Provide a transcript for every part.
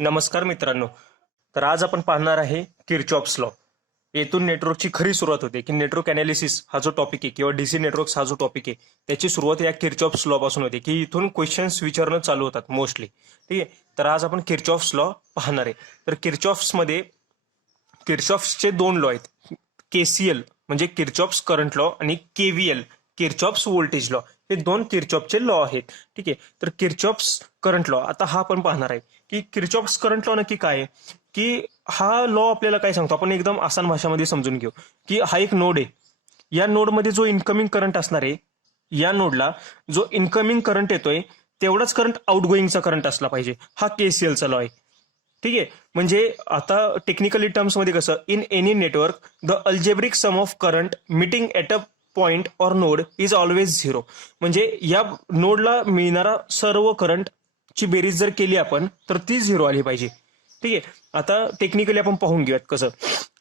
नमस्कार मित्रांनो. तर आज आपण पाहणार आहे किर्चॉफ्स लॉ. येथून नेटवर्कची खरी सुरुवात होते की नेटवर्क अनालिसिस हा जो टॉपिक आहे किंवा डीसी नेटवर्क्स हा जो टॉपिक आहे त्याची सुरुवात या किर्चॉफ्स लॉ पासून होते की इथून क्वेश्चन्स विचारणं चालू होतात मोस्टली. ठीक आहे, तर आज आपण किर्चॉफ्स लॉ पाहणार आहे. तर किर्चॉफ्समध्ये किर्चॉफ्सचे दोन लॉ आहेत. केसीएल म्हणजे किर्चॉफ्स करंट लॉ आणि केव्हीएल किर्चॉफ्स व्होल्टेज लॉ. हे दोन किर्चॉफचे लॉ आहेत. ठीक आहे, तर किर्चॉफ्स करंट लॉ आता हा आपण पाहणार आहे की किर्चॉफ्स करंट लॉ नक्की काय आहे. की हा लॉ आपल्याला काय सांगतो आपण एकदम आसान भाषेमध्ये समजून घेऊ की हा एक नोड आहे. या नोडमध्ये जो इनकमिंग करंट असणार आहे, या नोडला जो इनकमिंग करंट येतोय तेवढाच करंट आउटगोईंगचा करंट असला पाहिजे. हा केसीएलचा लॉ आहे. ठीक आहे, म्हणजे आता टेक्निकली टर्म्समध्ये कसं, in any network the algebraic sum of current meeting at a point or node is always zero. म्हणजे या नोडला मिळणारा सर्व करंट ची बेरीज जर केली आपण तर ती झिरो आली पाहिजे. ठीक आहे, आता टेक्निकली आपण पाहून घेऊयात कसं.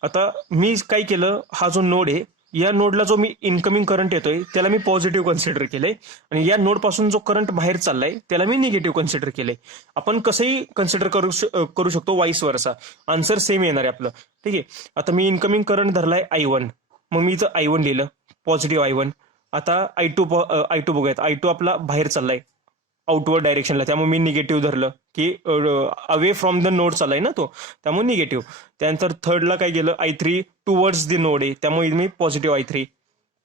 आता मी काय केलं, हा जो नोड आहे या नोडला जो मी इनकमिंग करंट येतोय त्याला मी पॉझिटिव्ह कन्सिडर केलंय आणि या नोड पासून जो करंट बाहेर चाललाय त्याला मी निगेटिव्ह कन्सिडर केलंय. आपण कसंही कन्सिडर करू शकतो, वाईस वर्सा. आन्सर सेम येणार आहे आपलं. ठीक आहे, आता मी इनकमिंग करंट धरलाय I1, मग मी इथं I1 लिहिलं, पॉझिटिव्ह I1. आता I2 बघूयात. I2 आपला बाहेर चाललाय आउटवर्ड डायरेक्शनला, त्यामुळे मी निगेटिव्ह धरलं की अवे फ्रॉम द नोड चाललाय ना तो, त्यामुळे निगेटिव्ह. त्यानंतर थर्डला काय गेलं, I3 टुवर्ड्स द नोड आहे त्यामुळे मी positive I3,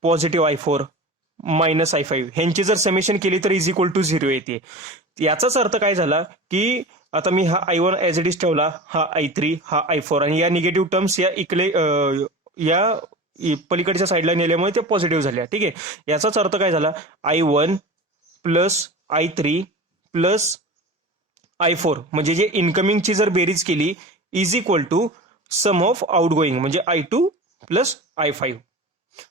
positive I4, minus I5. ह्यांची जर समेशन केली तर इज इक्वल टू झिरो येते. याचाच अर्थ काय झाला की आता मी हा I1 ॲज इट इज ठेवला, हा I3, हा I4 आणि या निगेटिव्ह टर्म्स या इकडे या पलीकडच्या साईडला नेल्यामुळे ते पॉझिटिव्ह झाल्या. ठीक आहे, याचाच अर्थ काय झाला, I1 plus I3 plus I4 म्हणजे जे इनकमिंगची जर बेरीज केली is equal to sum of outgoing म्हणजे I2 प्लस I5.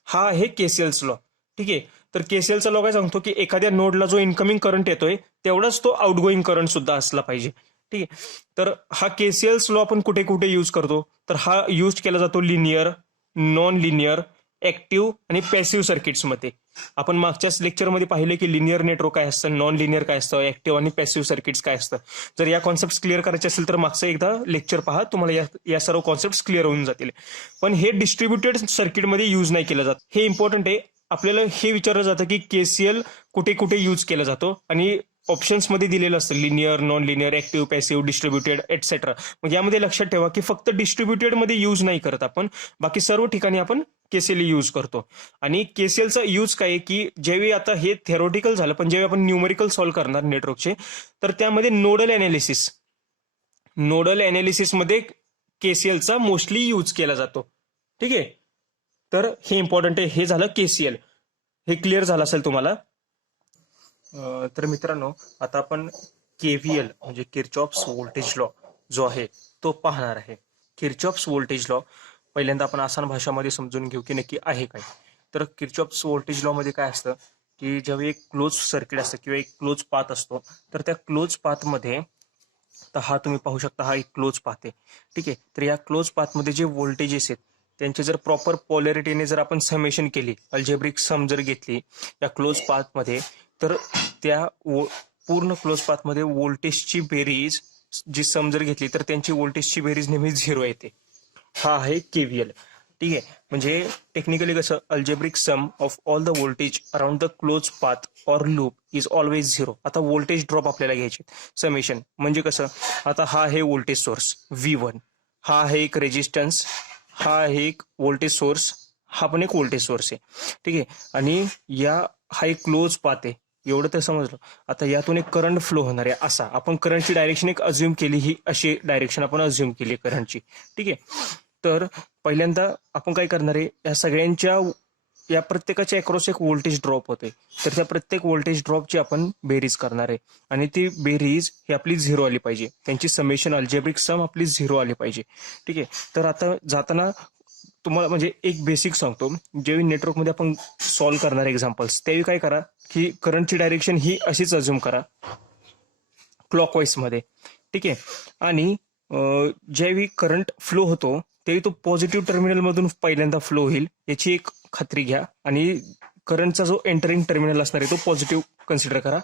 हा आहे केसीएलचा लॉ. ठीक आहे, तर केसीएलचा लॉ काय सांगतो की एखाद्या नोडला जो इनकमिंग करंट येतोय तेवढाच तो आउटगोईंग करंट सुद्धा असला पाहिजे. ठीक आहे, तर हा केसीएल्स लॉ आपण कुठे कुठे यूज करतो, तर हा यूज केला जातो लिनियर, नॉन लिनियर, ऍक्टिव्ह आणि पॅसिव्ह सर्किट्समध्ये. आपण मागच्याच लेक्चरमध्ये पाहिले की लिनियर नेटवर्क काय असतं, नॉन लिनियर काय असतं, ऍक्टिव्ह आणि पॅसिव्ह सर्किट्स काय असतं. जर या कॉन्सेप्ट क्लिअर करायचे असेल तर मागचं एकदा लेक्चर पहा, तुम्हाला या सर्व कॉन्सेप्ट क्लिअर होऊन जातील. पण हे डिस्ट्रीब्युटेड सर्किटमध्ये यूज नाही केलं जात. हे इम्पॉर्टंट आहे. आपल्याला हे विचारलं जातं की केसीएल कुठे कुठे यूज केला जातो आणि ऑप्शन्समध्ये दिलेलं असतं linear, non linear, active, passive, distributed etcetera. मग यामध्ये लक्षात ठेवा की फक्त डिस्ट्रीब्युटेड मध्ये यूज नाही करत आपण, बाकी सर्व ठिकाणी आपण केसीएल यूज करतो. आणि केसीएलचा यूज काय आहे की ज्यावेळी आता हे थेरोटिकल झालं, पण ज्यावेळी आपण न्यूमेरिकल सॉल्व्ह करणार नेटवर्कचे तर त्यामध्ये नोडल अनालिसिसमध्ये केसीएलचा मोस्टली यूज केला जातो. ठीक आहे, तर हे इम्पॉर्टंट आहे. हे झालं केसीएल. हे क्लिअर झालं असेल तुम्हाला. तर मित्रांनो, आता आपण केव्हीएल म्हणजे किर्चॉफ्स व्होल्टेज लॉ जो आहे तो पाहणार आहे. किर्चॉफ्स व्होल्टेज लॉ पहिल्यांदा आपण आसान भाषामध्ये समजून घेऊ की नक्की आहे काय. तर किर्चॉफ्स व्होल्टेज लॉ मध्ये काय असतं की जेव्हा एक क्लोज सर्किट असतं किंवा एक क्लोज पाथ असतो, तर त्या क्लोज पाथमध्ये, तर हा तुम्ही पाहू शकता, हा एक क्लोज पाथ आहे. ठीक आहे, तर या क्लोज पाथमध्ये जे व्होल्टेजेस आहेत त्यांचे जर प्रॉपर पॉलॅरिटीने जर आपण समेशन केली, अल्जेब्रिक सम जर घेतली या क्लोज पाथमध्ये, तर त्या पूर्ण क्लोज पाथमध्ये व्होल्टेजची बेरीज जी सम जर घेतली तर त्यांची व्होल्टेजची बेरीज नेहमी झिरो येते. हा आहे केव्हीएल. ठीक आहे, म्हणजे टेक्निकली कसं, algebraic sum of all the voltage around the close path or loop is always zero. आता व्होल्टेज ड्रॉप आपल्याला घ्यायचे समेशन म्हणजे कसं, आता हा आहे व्होल्टेज सोर्स V1, हा आहे एक रेजिस्टन्स, हा आहे एक व्होल्टेज सोर्स, हा पण एक व्होल्टेज सोर्स आहे. ठीक आहे, आणि हा एक क्लोज पाथ आहे, एवढं तर समजलं. आता यातून एक करंट फ्लो होणार आहे असा, आपण करंटची डायरेक्शन एक अज्युम केली, ही अशी डायरेक्शन आपण अज्युम केली करंटची. ठीक आहे, तर पहिल्यांदा आपण काय करणार आहे, या सगळ्यांच्या या प्रत्येकाच्या अक्रॉस एक व्होल्टेज ड्रॉप होते, तर त्या प्रत्येक व्होल्टेज ड्रॉपची आपण बेरीज करणार आहे आणि ती बेरीज ही आपली झिरो आली पाहिजे, त्यांची समेशन अल्जेब्रिक सम आपली झिरो आली पाहिजे. ठीक आहे, तर आता जाताना तुम्हाला म्हणजे एक बेसिक सांगतो, जेव्हा नेटवर्कमध्ये आपण सॉल्व्ह करणार एक्झाम्पल्स त्यावेळी काय करा की करंटची डायरेक्शन ही अशीच अज्युम करा क्लॉकवाईज मध्ये. ठीक आहे, आणि ज्यावेळी करंट फ्लो होतो त्यावेळी तो पॉझिटिव्ह टर्मिनल मधून पहिल्यांदा फ्लो होईल याची एक खात्री घ्या आणि करंटचा जो एंटरिंग टर्मिनल असणार आहे तो पॉझिटिव्ह कन्सिडर करा.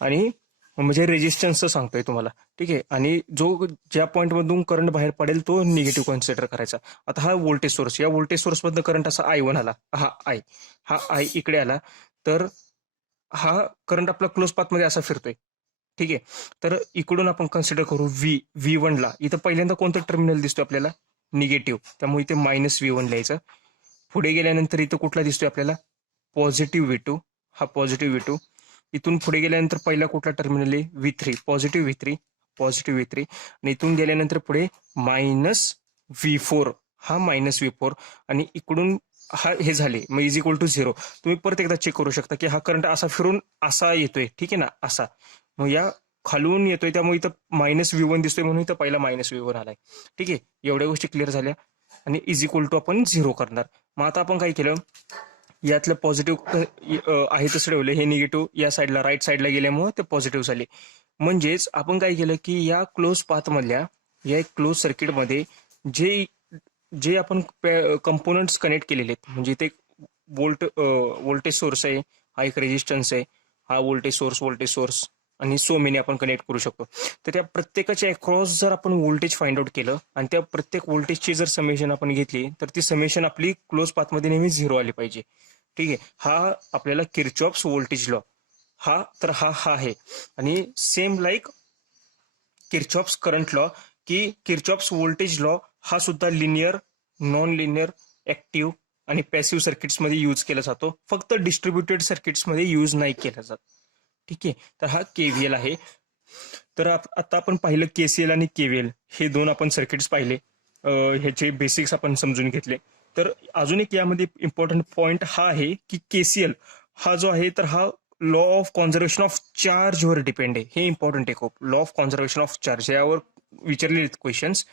आणि म्हणजे रेजिस्टन्सचं सांगतोय तुम्हाला, ठीक आहे. आणि जो ज्या पॉईंटमधून करंट बाहेर पडेल तो निगेटिव्ह कन्सिडर करायचा. आता हा व्होल्टेज सोर्स, या व्होल्टेज सोर्समधनं करंट असा I1 आला, हा आय इकडे आला, तर हा करंट आपला क्लोज पाथमध्ये असा फिरतोय, ठीक आहे. तर इकडून आपण कन्सिडर करू V1 ला. इथं पहिल्यांदा कोणतं टर्मिनल दिसतोय आपल्याला? निगेटिव्ह, त्यामुळे इथे -V1 लिहायचं. पुढे गेल्यानंतर इथं कुठला दिसतोय आपल्याला? पॉझिटिव्ह V2, हा पॉझिटिव्ह V2. इथून पुढे गेल्यानंतर पहिला कुठला टर्मिनल आहे? V3, positive V3. आणि इथून गेल्यानंतर पुढे -V4, हा -V4. आणि इकडून हा हे झाले, मग इज इक्वल टू 0. तुम्ही परत एकदा चेक करू शकता की हा करंट असा फिरून असा येतोय, ठीक आहे ना, असा. मग या खालून येतोय, त्यामुळे इथं -V1 दिसतोय, म्हणून इथं पहिला -V1 आलाय, ठीक आहे. एवढ्या गोष्टी क्लिअर झाल्या. आणि इज इक्वल टू आपण 0 करणार. मग आता आपण काय केलं, यातलं पॉझिटिव्ह आहे तसं ठेवलं, हे निगेटिव्ह या साईडला राईट साईडला गेल्यामुळे ते पॉझिटिव्ह झाले. म्हणजेच आपण काय केलं की या क्लोज पाथमधल्या या एक क्लोज सर्किटमध्ये जे जे आपण कंपोनंट्स कनेक्ट केलेले आहेत, म्हणजे ते व्होल्टेज सोर्स आहे, हा एक रेजिस्टन्स आहे, हा व्होल्टेज सोर्स आणि सो मेनी आपण कनेक्ट करू शकतो. तर त्या प्रत्येकाच्या अक्रॉस जर आपण व्होल्टेज फाइंड आउट केलं आणि त्या प्रत्येक व्होल्टेजची जर समेशन आपण घेतली, तर ती समेशन आपली क्लोज पाथमध्ये नेहमी 0 आली पाहिजे, ठीक आहे. हा आपल्याला किर्चॉफ्स व्होल्टेज लॉ, हा आहे. आणि same like Kirchhoff's current law, की किर्चॉफ्स व्होल्टेज लॉ हा सुद्धा लिनियर, नॉन लिनियर, ऍक्टिव्ह आणि पॅसिव्ह सर्किट्समध्ये यूज केला जातो, फक्त डिस्ट्रीब्युटेड सर्किट्समध्ये यूज नाही केला जात, ठीक आहे. तर हा केव्हीएल आहे. तर आता आपण पाहिलं केसीएल आणि केव्हीएल, हे दोन आपण सर्किट्स पाहिले, ह्याचे बेसिक्स आपण समजून घेतले. तर अजून एक यामध्ये इम्पॉर्टंट पॉइंट हा आहे की केसीएल हा जो आहे, तर हा law of conservation of charge वर डिपेंड आहे. हे इम्पॉर्टंट आहे खूप, law of conservation of charge यावर विचारलेले क्वेश्चन्स.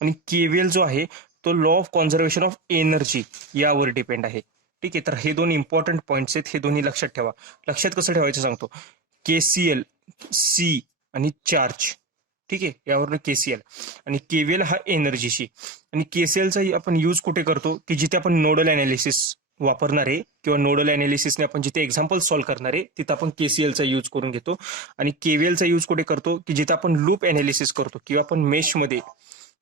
आणि केव्हीएल जो आहे तो law of conservation of energy यावर डिपेंड आहे, ठीक आहे. तर हे दोन इम्पॉर्टंट पॉइंट्स आहेत, हे दोन्ही लक्षात ठेवा. लक्षात कसं ठेवायचं सांगतो. केसीएल, सी आणि चार्ज, ठीक आहे, यावरून केसीएल. आणि केव्हीएल हा एनर्जीशी. आणि केसीएलचा आपण यूज कुठे करतो, की जिथे आपण नोडल अनालिसिस वापरणार आहे किंवा नोडल अनालिसिसने आपण जिथे एक्झाम्पल सॉल्व्ह करणार आहे, तिथं आपण केसीएलचा यूज करून घेतो. आणि केव्हीएलचा यूज कुठे करतो, की जिथे आपण लूप अनालिसिस करतो किंवा आपण मेशमध्ये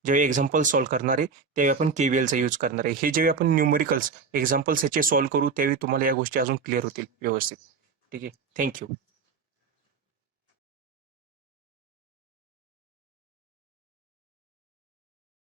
जेव्हा एक्झाम्पल सॉल्व्ह करणार आहे, त्यावेळी आपण केव्हीएलचा यूज करणार आहे. हे जेव्हा आपण न्यूमरिकल्स एक्झाम्पल्स ह्याचे सॉल्व्ह करू, त्यावेळी तुम्हाला या गोष्टी अजून क्लिअर होतील व्यवस्थित, ठीक आहे. थँक्यू.